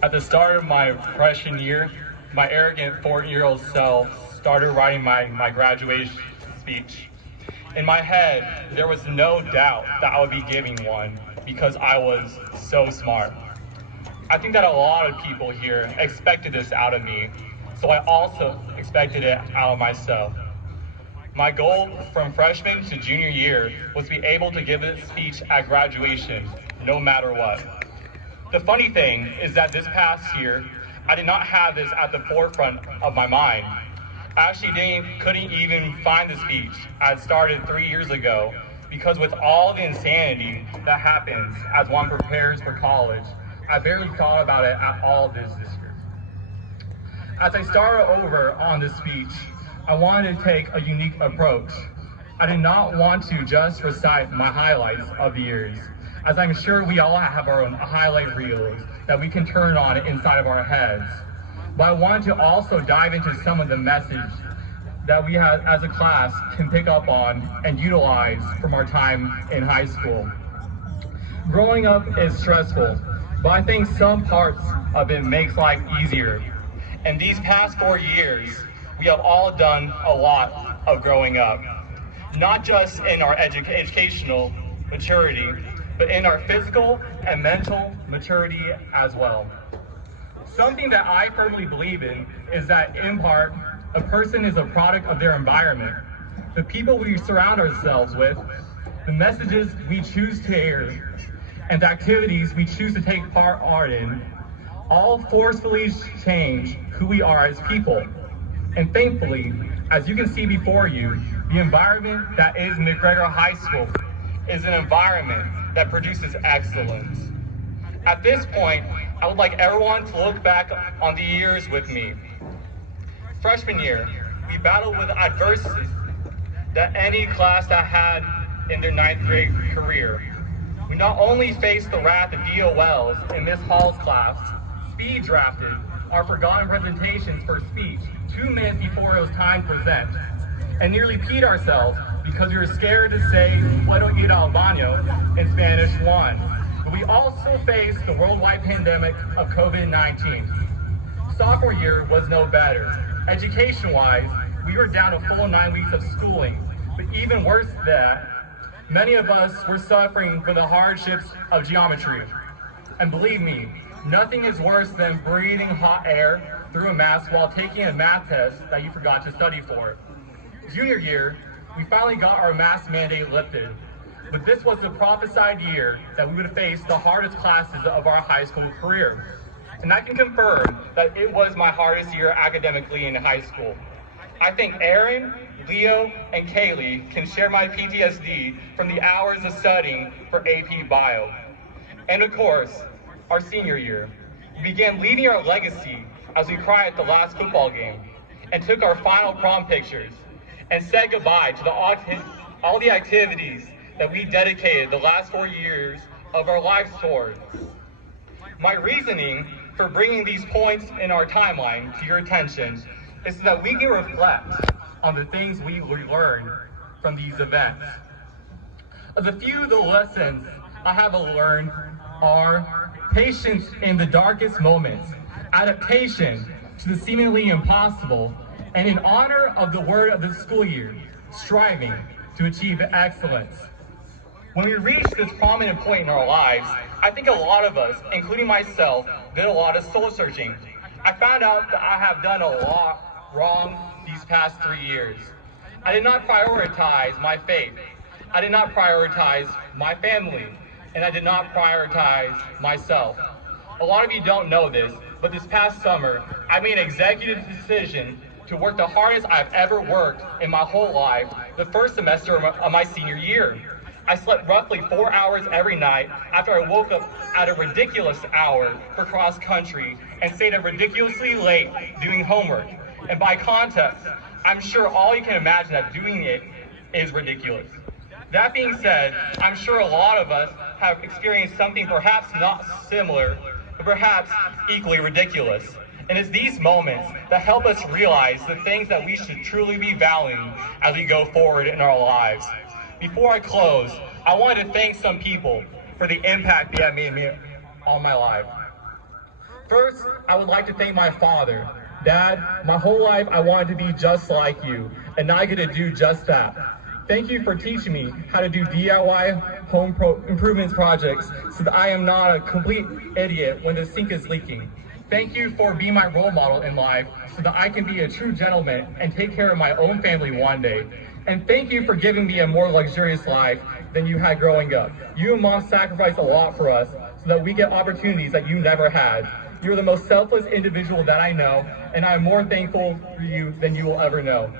At the start of my freshman year, my arrogant 14-year-old self started writing my graduation speech. In my head, there was no doubt that I would be giving one because I was so smart. I think that a lot of people here expected this out of me, so I also expected it out of myself. My goal from freshman to junior year was to be able to give this speech at graduation, no matter what. The funny thing is that this past year, I did not have this at the forefront of my mind. I actually couldn't even find the speech I had started 3 years ago because with all the insanity that happens as one prepares for college, I barely thought about it at all this year. As I started over on this speech, I wanted to take a unique approach. I did not want to just recite my highlights of the years, as I'm sure we all have our own highlight reels that we can turn on inside of our heads. But I wanted to also dive into some of the message that we as a class can pick up on and utilize from our time in high school. Growing up is stressful, but I think some parts of it makes life easier. In these past 4 years, we have all done a lot of growing up, not just in our educational maturity, but in our physical and mental maturity as well. Something that I firmly believe in is that, in part, a person is a product of their environment, the people we surround ourselves with, the messages we choose to hear, and the activities we choose to take part in, all forcefully change who we are as people. And thankfully, as you can see before you, the environment that is McGregor High School is an environment that produces excellence. At this point, I would like everyone to look back on the years with me. Freshman year, we battled with adversity that any class that had in their 9th grade career. We not only faced the wrath of DOLs in Miss Hall's class, speed drafted our forgotten presentations for speech 2 minutes before it was time to present, and nearly peed ourselves because we were scared to say "Puedo ir al baño" in Spanish 1. But we also faced the worldwide pandemic of COVID-19. Sophomore year was no better. Education-wise, we were down a full 9 weeks of schooling, but even worse than that, many of us were suffering from the hardships of geometry. And believe me, nothing is worse than breathing hot air through a mask while taking a math test that you forgot to study for. Junior year, we finally got our mask mandate lifted, but this was the prophesied year that we would face the hardest classes of our high school career. And I can confirm that it was my hardest year academically in high school. I think Aaron, Leo, and Kaylee can share my PTSD from the hours of studying for AP Bio. And of course, our senior year. We began leaving our legacy as we cried at the last football game and took our final prom pictures and said goodbye to all the activities that we dedicated the last 4 years of our lives toward. My reasoning for bringing these points in our timeline to your attention is so that we can reflect on the things we learned from these events. The few of the lessons I have learned are patience in the darkest moments, adaptation to the seemingly impossible, and in honor of the word of the school year, striving to achieve excellence. When we reach this prominent point in our lives, I think a lot of us, including myself, did a lot of soul searching. I found out that I have done a lot wrong these past 3 years. I did not prioritize my faith. I did not prioritize my family. And I did not prioritize myself. A lot of you don't know this, but this past summer, I made an executive decision to work the hardest I've ever worked in my whole life the first semester of my senior year. I slept roughly 4 hours every night after I woke up at a ridiculous hour for cross country and stayed up ridiculously late doing homework. And by context, I'm sure all you can imagine that doing it is ridiculous. That being said, I'm sure a lot of us have experienced something perhaps not similar, but perhaps equally ridiculous. And it's these moments that help us realize the things that we should truly be valuing as we go forward in our lives. Before I close, I want to thank some people for the impact they have made on my life. First, I would like to thank my father. Dad, my whole life I wanted to be just like you, and now I get to do just that. Thank you for teaching me how to do DIY home improvements projects so that I am not a complete idiot when the sink is leaking. Thank you for being my role model in life so that I can be a true gentleman and take care of my own family one day. And thank you for giving me a more luxurious life than you had growing up. You and Mom sacrificed a lot for us so that we get opportunities that you never had. You're the most selfless individual that I know, and I'm more thankful for you than you will ever know.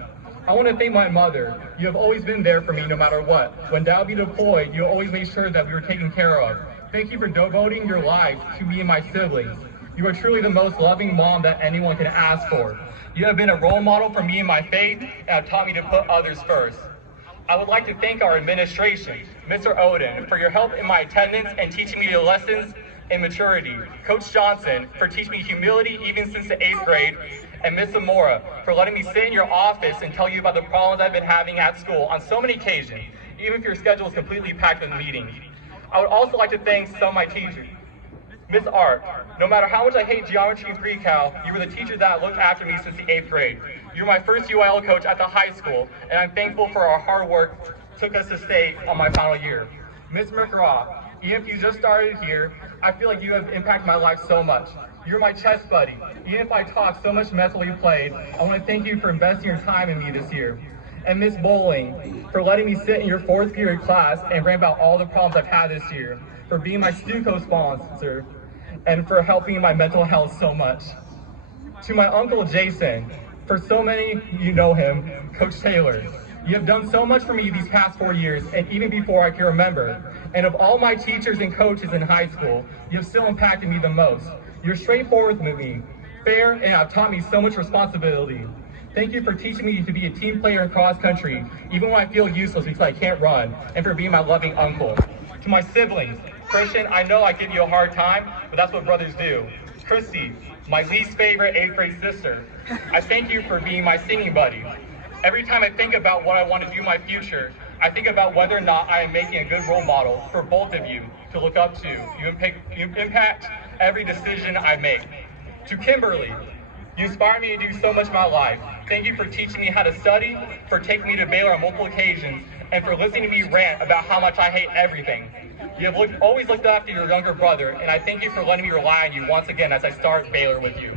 I want to thank my mother. You have always been there for me no matter what. When Dad would be deployed, you always made sure that we were taken care of. Thank you for devoting your life to me and my siblings. You are truly the most loving mom that anyone can ask for. You have been a role model for me in my faith and have taught me to put others first. I would like to thank our administration, Mr. Oden, for your help in my attendance and teaching me the lessons in maturity, Coach Johnson for teaching me humility even since the 8th grade, and Ms. Zamora for letting me sit in your office and tell you about the problems I've been having at school on so many occasions, even if your schedule is completely packed with meetings. I would also like to thank some of my teachers. Ms. Art, no matter how much I hate geometry and pre-cal, you were the teacher that looked after me since the 8th grade. You were my first UIL coach at the high school, and I'm thankful for our hard work took us to state on my final year. Ms. McGraw, even if you just started here, I feel like you have impacted my life so much. You're my chess buddy. Even if I talk so much mess while you played, I want to thank you for investing your time in me this year. And Ms. Bowling, for letting me sit in your 4th period class and rant about all the problems I've had this year, for being my student co-sponsor, and for helping my mental health so much. To my uncle Jason, for so many you know him, Coach Taylor. You have done so much for me these past 4 years, and even before I can remember. And of all my teachers and coaches in high school, you have still impacted me the most. You're straightforward with me, fair, and have taught me so much responsibility. Thank you for teaching me to be a team player in cross country, even when I feel useless because I can't run, and for being my loving uncle. To my siblings, Christian, I know I give you a hard time, but that's what brothers do. Christy, my least favorite 8th grade sister, I thank you for being my singing buddy. Every time I think about what I want to do in my future, I think about whether or not I am making a good role model for both of you to look up to. You impact every decision I make. To Kimberly, you inspire me to do so much in my life. Thank you for teaching me how to study, for taking me to Baylor on multiple occasions, and for listening to me rant about how much I hate everything. You have always looked after your younger brother, and I thank you for letting me rely on you once again as I start Baylor with you.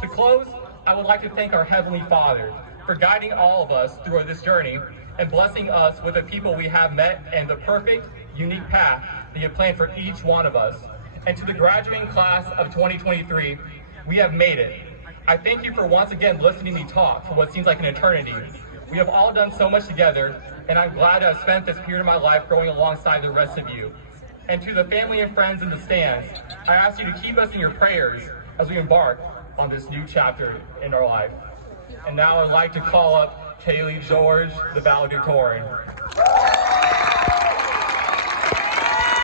To close, I would like to thank our Heavenly Father for guiding all of us through this journey and blessing us with the people we have met and the perfect, unique path that you have planned for each one of us. And to the graduating class of 2023, we have made it. I thank you for once again listening to me talk for what seems like an eternity. We have all done so much together, and I'm glad to have spent this period of my life growing alongside the rest of you. And to the family and friends in the stands, I ask you to keep us in your prayers as we embark on this new chapter in our life. And now I'd like to call up Kaylee George, the valedictorian.